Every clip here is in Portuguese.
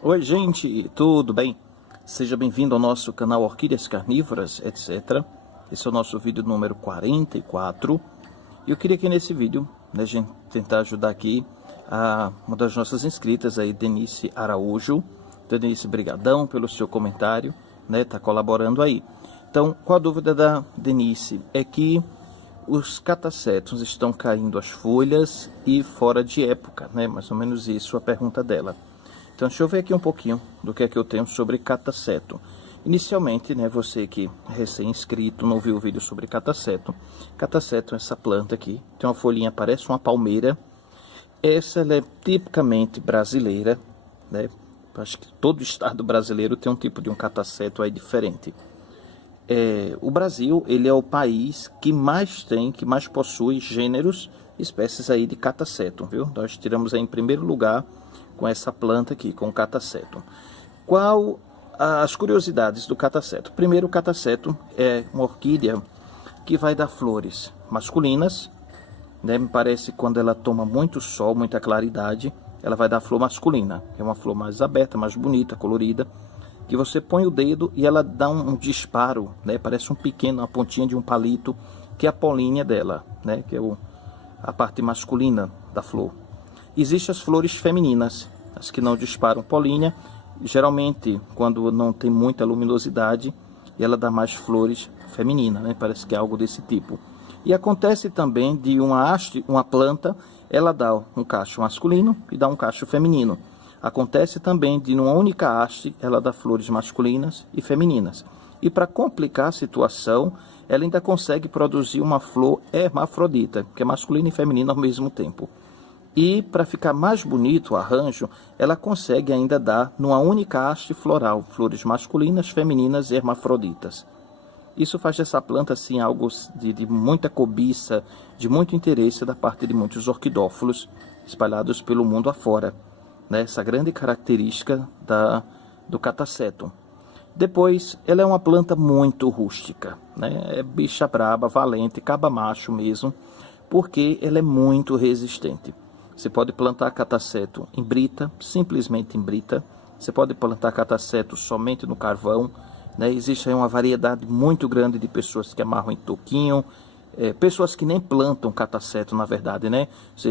Oi gente, tudo bem? Seja bem-vindo ao nosso canal Orquídeas Carnívoras, etc. Esse é o nosso vídeo número 44. E eu queria que nesse vídeo, a gente tentar ajudar aqui uma das nossas inscritas aí, Denise Araújo. Denise, brigadão pelo seu comentário, tá colaborando aí. Então, qual a dúvida da Denise? É que os catacetos estão caindo as folhas e fora de época, mais ou menos isso a pergunta dela. Então, deixa eu ver aqui um pouquinho do que é que eu tenho sobre cataceto. Inicialmente, você que é recém-inscrito, não viu o vídeo sobre cataceto. Cataceto é essa planta aqui, tem uma folhinha, parece uma palmeira. Essa ela é tipicamente brasileira, Acho que todo estado brasileiro tem um tipo de um cataceto aí diferente. O Brasil, ele é o país que mais possui gêneros, espécies aí de cataceto, viu? Nós tiramos aí em primeiro lugar com essa planta aqui, com o cataceto. Qual as curiosidades do cataceto? Primeiro, o cataceto é uma orquídea que vai dar flores masculinas, Me parece que quando ela toma muito sol, muita claridade, ela vai dar flor masculina. É uma flor mais aberta, mais bonita, colorida, que você põe o dedo e ela dá um disparo, Parece uma pontinha de um palito, que é a polínia dela, Que é a parte masculina da flor. Existem as flores femininas, as que não disparam polínia, geralmente quando não tem muita luminosidade, ela dá mais flores femininas, Parece que é algo desse tipo. E acontece também de uma haste, uma planta, ela dá um cacho masculino e dá um cacho feminino. Acontece também de numa única haste, ela dá flores masculinas e femininas. E para complicar a situação, ela ainda consegue produzir uma flor hermafrodita, que é masculina e feminina ao mesmo tempo. E para ficar mais bonito o arranjo, ela consegue ainda dar numa única haste floral, flores masculinas, femininas e hermafroditas. Isso faz dessa planta assim algo de muita cobiça, de muito interesse da parte de muitos orquidófilos espalhados pelo mundo afora. Essa grande característica do cataceto. Depois, ela é uma planta muito rústica, É bicha braba, valente, caba macho mesmo, porque ela é muito resistente. Você pode plantar cataceto em brita, simplesmente em brita. Você pode plantar cataceto somente no carvão, Existe aí uma variedade muito grande de pessoas que amarram em toquinho, pessoas que nem plantam cataceto, na verdade,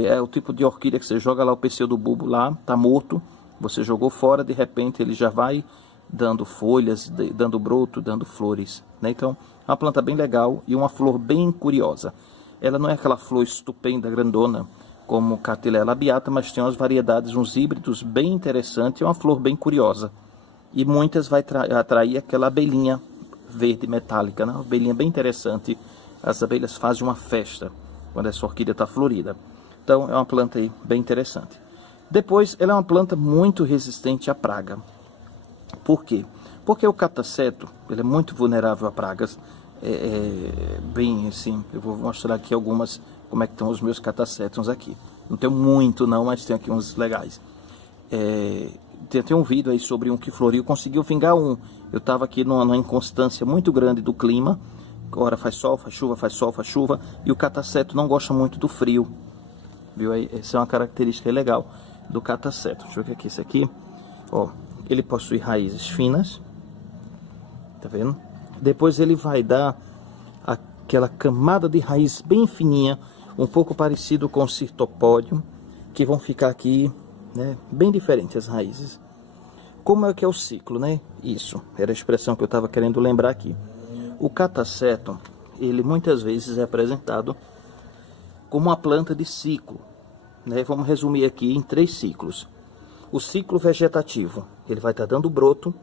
É o tipo de orquídea que você joga lá o pseudobulbo lá, tá morto, você jogou fora, de repente ele já vai dando folhas, dando broto, dando flores, Então, é uma planta bem legal e uma flor bem curiosa. Ela não é aquela flor estupenda, grandona, como Cattleya labiata, mas tem umas variedades, uns híbridos bem interessantes e uma flor bem curiosa. E muitas vai atrair aquela abelhinha verde metálica, Uma abelhinha bem interessante. As abelhas fazem uma festa quando essa orquídea está florida. Então é uma planta aí bem interessante. Depois, ela é uma planta muito resistente à praga. Por quê? Porque o cataceto, ele é muito vulnerável a pragas. Bem assim, eu vou mostrar aqui algumas, como é que estão os meus catacetos aqui. Não tenho muito não, mas tem aqui uns legais. Tem um vídeo aí sobre um que floriu, conseguiu vingar um. Eu estava aqui numa inconstância muito grande do clima. Agora faz sol, faz chuva, faz sol, faz chuva. E o cataceto não gosta muito do frio. Viu aí? Essa é uma característica legal do cataceto. Deixa eu ver aqui, esse aqui. Ó, ele possui raízes finas. Tá vendo? Depois ele vai dar aquela camada de raiz bem fininha, um pouco parecido com o cirtopódio, que vão ficar aqui, bem diferentes as raízes. Como é que é o ciclo, Isso, era a expressão que eu estava querendo lembrar aqui. O cataceto, ele muitas vezes é apresentado como uma planta de ciclo, Vamos resumir aqui em 3 ciclos. O ciclo vegetativo, ele vai estar dando broto,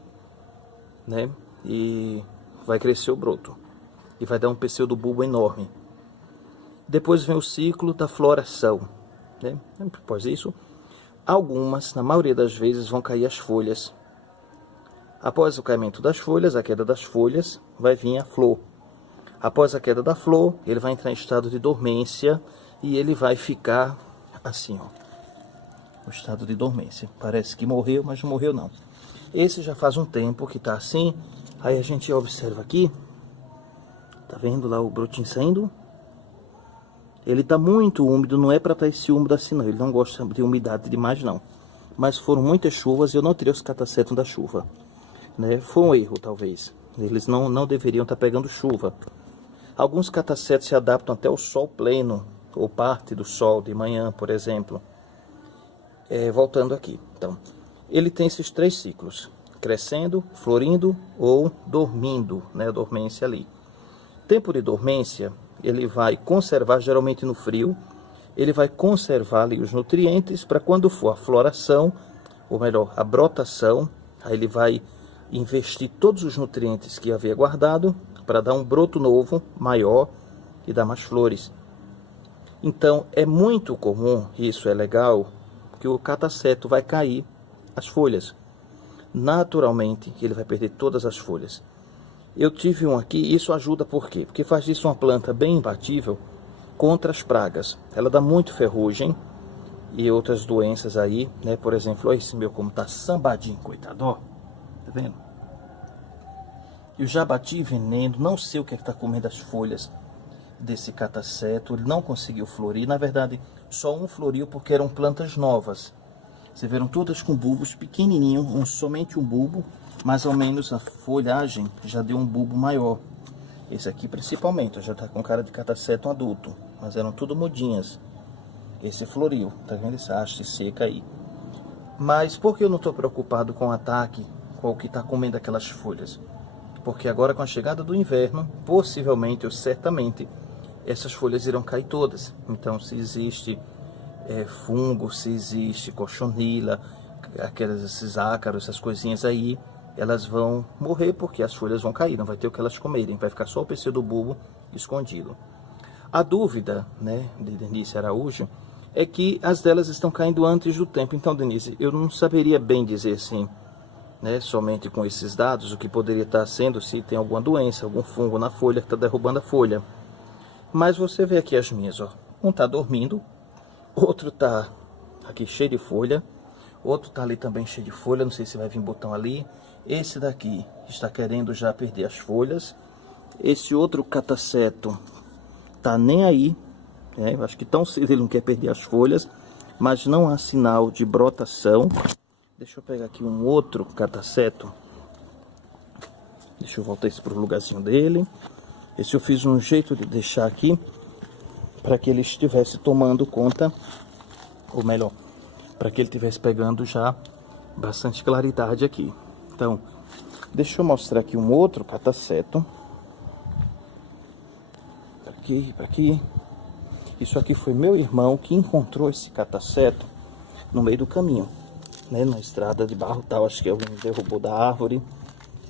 E vai crescer o broto. E vai dar um pseudobulbo enorme. Depois vem o ciclo da floração, Após isso, algumas, na maioria das vezes, vão cair as folhas. Após o caimento das folhas, a queda das folhas, vai vir a flor. Após a queda da flor, ele vai entrar em estado de dormência e ele vai ficar assim, ó. O estado de dormência. Parece que morreu, mas não morreu não. Esse já faz um tempo que tá assim. Aí a gente observa aqui. Tá vendo lá o brotinho saindo? Ele tá muito úmido, não é para estar esse úmido assim não. Ele não gosta de umidade demais não. mas foram muitas chuvas e eu não tirei os catacetos da chuva, né? Foi um erro, talvez. Eles não deveriam estar pegando chuva. Alguns catacetos se adaptam até o sol pleno, ou parte do sol de manhã, por exemplo. Voltando aqui, então, ele tem esses 3 ciclos: crescendo, florindo ou dormindo, né? Dormência ali. Tempo de dormência, ele vai conservar, geralmente no frio, ele vai conservar ali os nutrientes para quando for a floração, ou melhor, a brotação, aí ele vai investir todos os nutrientes que havia guardado para dar um broto novo, maior e dar mais flores. Então é muito comum, isso é legal, que o cataceto vai cair as folhas. Naturalmente ele vai perder todas as folhas. Eu tive um aqui, isso ajuda por quê? Porque faz disso uma planta bem imbatível contra as pragas. Ela dá muito ferrugem e outras doenças aí, né? Por exemplo, olha esse meu como tá sambadinho, coitado, ó. Tá vendo? Eu já bati veneno, não sei o que é que tá comendo as folhas desse cataceto. Ele não conseguiu florir, na verdade só um floriu porque eram plantas novas. Vocês viram todas com bulbos pequenininhos, somente um bulbo, mais ou menos a folhagem já deu um bulbo maior. Esse aqui principalmente, já tá com cara de cataceto adulto, mas eram tudo mudinhas. Esse floriu, tá vendo essa haste seca aí? Mas por que eu não estou preocupado com o ataque, com o que está comendo aquelas folhas? Porque agora com a chegada do inverno, possivelmente ou certamente, essas folhas irão cair todas. Então se existe fungo, se existe cochonila, esses ácaros, essas coisinhas aí, elas vão morrer porque as folhas vão cair, não vai ter o que elas comerem, vai ficar só o pseudobulbo escondido. A dúvida, né, de Denise Araújo é que as delas estão caindo antes do tempo. Então, Denise, eu não saberia bem dizer assim, né, somente com esses dados, o que poderia estar sendo, se tem alguma doença, algum fungo na folha que está derrubando a folha. Mas você vê aqui as minhas, ó. Um está dormindo, outro está aqui cheio de folha, outro está ali também cheio de folha, não sei se vai vir botão ali. Esse daqui está querendo já perder as folhas. Esse outro cataceto tá nem aí, né? Eu acho que tão cedo ele não quer perder as folhas, mas não há sinal de brotação. Deixa eu pegar aqui um outro cataceto. Deixa eu voltar esse para o lugarzinho dele. Esse eu fiz um jeito de deixar aqui para que ele estivesse tomando conta, ou melhor, para que ele estivesse pegando já bastante claridade aqui. Então, deixa eu mostrar aqui um outro cataceto. Para aqui. Isso aqui foi meu irmão que encontrou esse cataceto no meio do caminho, né, na estrada de barro tal, acho que alguém derrubou da árvore.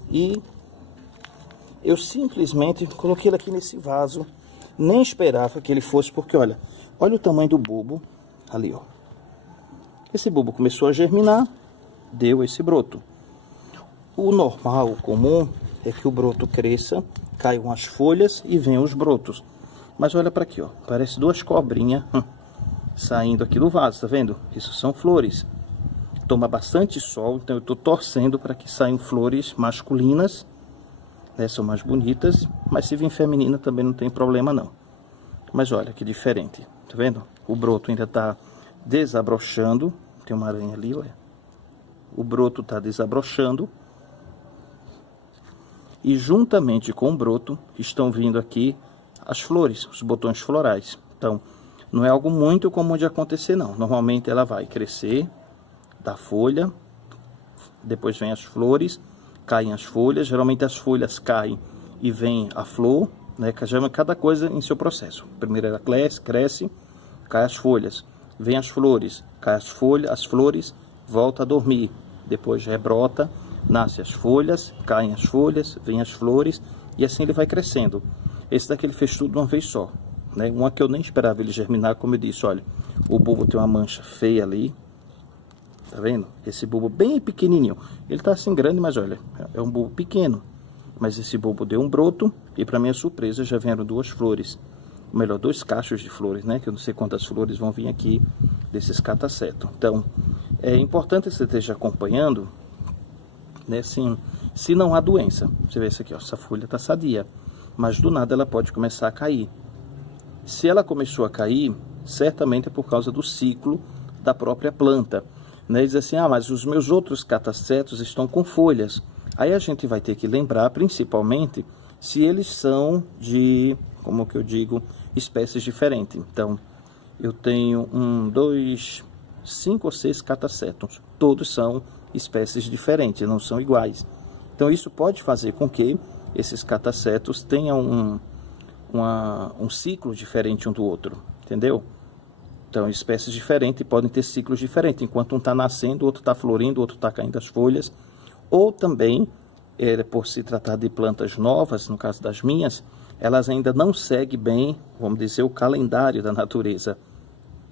E eu simplesmente coloquei ele aqui nesse vaso, nem esperava que ele fosse, porque olha o tamanho do bulbo ali, ó. Esse bulbo começou a germinar, deu esse broto. O normal, o comum, é que o broto cresça, caiam as folhas e venham os brotos. Mas olha para aqui, ó, parece 2 cobrinhas saindo aqui do vaso, tá vendo? Isso são flores. Toma bastante sol, então eu tô torcendo para que saiam flores masculinas, né? São mais bonitas, mas se vir feminina também não tem problema não. Mas olha que diferente, tá vendo? O broto ainda tá desabrochando, tem uma aranha ali, olha. O broto tá desabrochando. E juntamente com o broto estão vindo aqui as flores, os botões florais. Então, não é algo muito comum de acontecer não. Normalmente ela vai crescer da folha, depois vem as flores, caem as folhas. Geralmente as folhas caem e vem a flor, né? Cada coisa em seu processo. Primeiro ela cresce, cai as folhas, vem as flores, cai as folhas, as flores, volta a dormir, depois rebrota, nasce as folhas, caem as folhas, vem as flores e assim ele vai crescendo. Esse daqui ele fez tudo de uma vez só, né? Uma que eu nem esperava ele germinar, como eu disse, olha, o bulbo tem uma mancha feia ali, tá vendo? Esse bulbo bem pequenininho, ele tá assim grande, mas olha, é um bulbo pequeno. Mas esse bulbo deu um broto e para minha surpresa já vieram 2 flores, ou melhor, 2 cachos de flores, né? Que eu não sei quantas flores vão vir aqui desses catacetos. Então, é importante você esteja acompanhando, né? Assim, se não há doença. Você vê isso aqui, ó, essa folha tá sadia, mas do nada ela pode começar a cair. Se ela começou a cair, certamente é por causa do ciclo da própria planta. né? E diz assim, ah, mas os meus outros catacetos estão com folhas. Aí a gente vai ter que lembrar, principalmente, se eles são de, como que eu digo, espécies diferentes. Então, eu tenho 5 ou 6 catacetos. Todos são espécies diferentes, não são iguais. Então, isso pode fazer com que esses catacetos tenham um ciclo diferente um do outro, entendeu? Então, espécies diferentes podem ter ciclos diferentes. Enquanto um está nascendo, o outro está florindo, o outro está caindo as folhas. Ou também, por se tratar de plantas novas, no caso das minhas, elas ainda não seguem bem, vamos dizer, o calendário da natureza.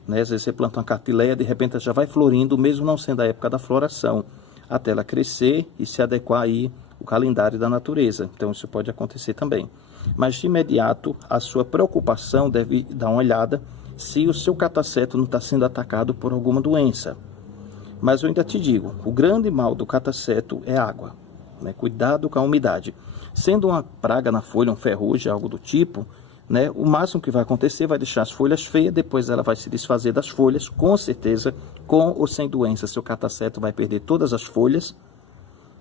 Né? Às vezes você planta uma cartileia, de repente ela já vai florindo, mesmo não sendo a época da floração, até ela crescer e se adequar aí o calendário da natureza. Então isso pode acontecer também. Mas de imediato, a sua preocupação deve dar uma olhada se o seu cataceto não está sendo atacado por alguma doença. Mas eu ainda te digo, o grande mal do cataceto é água, né? Cuidado com a umidade. Sendo uma praga na folha, um ferrugem, algo do tipo, né? O máximo que vai acontecer vai deixar as folhas feias, depois ela vai se desfazer das folhas, com certeza, com ou sem doença. Seu cataceto vai perder todas as folhas,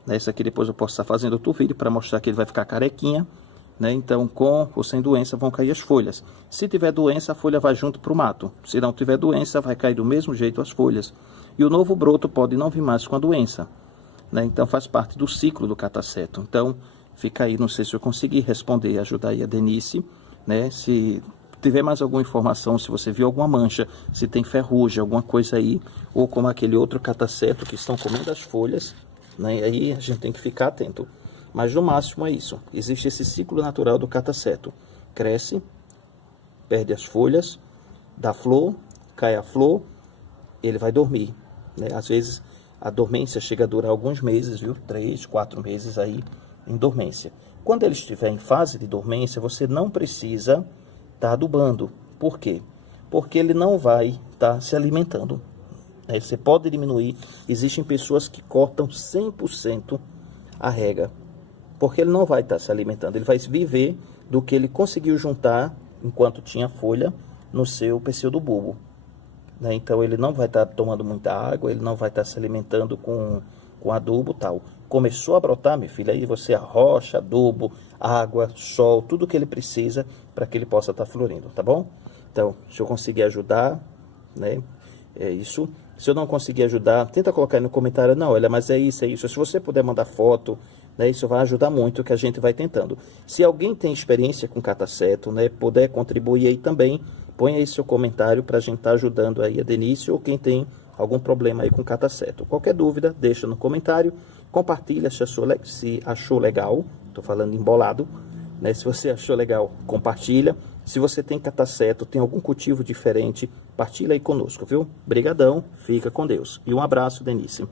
né? Isso aqui depois eu posso estar fazendo outro vídeo para mostrar que ele vai ficar carequinha, né? Então, com ou sem doença vão cair as folhas. Se tiver doença, a folha vai junto para o mato. Se não tiver doença, vai cair do mesmo jeito as folhas. E o novo broto pode não vir mais com a doença, né? Então faz parte do ciclo do cataceto. Então fica aí, não sei se eu consegui responder, ajudar aí a Denise, né? Se tiver mais alguma informação, se você viu alguma mancha, se tem ferrugem, alguma coisa aí, ou como aquele outro cataceto que estão comendo as folhas, né? Aí a gente tem que ficar atento. Mas no máximo é isso. Existe esse ciclo natural do cataceto. Cresce, perde as folhas, dá flor, cai a flor, ele vai dormir, né? Às vezes a dormência chega a durar alguns meses, viu? 3, 4 meses aí em dormência. Quando ele estiver em fase de dormência, você não precisa estar adubando. Por quê? Porque ele não vai estar se alimentando. Você pode diminuir. Existem pessoas que cortam 100% a rega, porque ele não vai estar se alimentando. Ele vai viver do que ele conseguiu juntar enquanto tinha folha no seu pecíolo bulbo. Né? Então ele não vai estar tomando muita água, ele não vai estar se alimentando com adubo tal. Começou a brotar, meu filho, aí você arrocha, adubo, água, sol, tudo que ele precisa para que ele possa estar florindo, tá bom? Então, se eu conseguir ajudar, né, é isso. Se eu não conseguir ajudar, tenta colocar aí no comentário, não, olha, mas é isso, é isso. Se você puder mandar foto, né, isso vai ajudar muito, que a gente vai tentando. Se alguém tem experiência com cataceto, né, puder contribuir aí também, põe aí seu comentário para a gente estar ajudando aí a Denise ou quem tem algum problema aí com cataceto. Qualquer dúvida, deixa no comentário, compartilha se achou legal, estou falando embolado, né? Se você achou legal, compartilha. Se você tem cataceto, tem algum cultivo diferente, partilha aí conosco, viu? Brigadão, fica com Deus. E um abraço, Denise.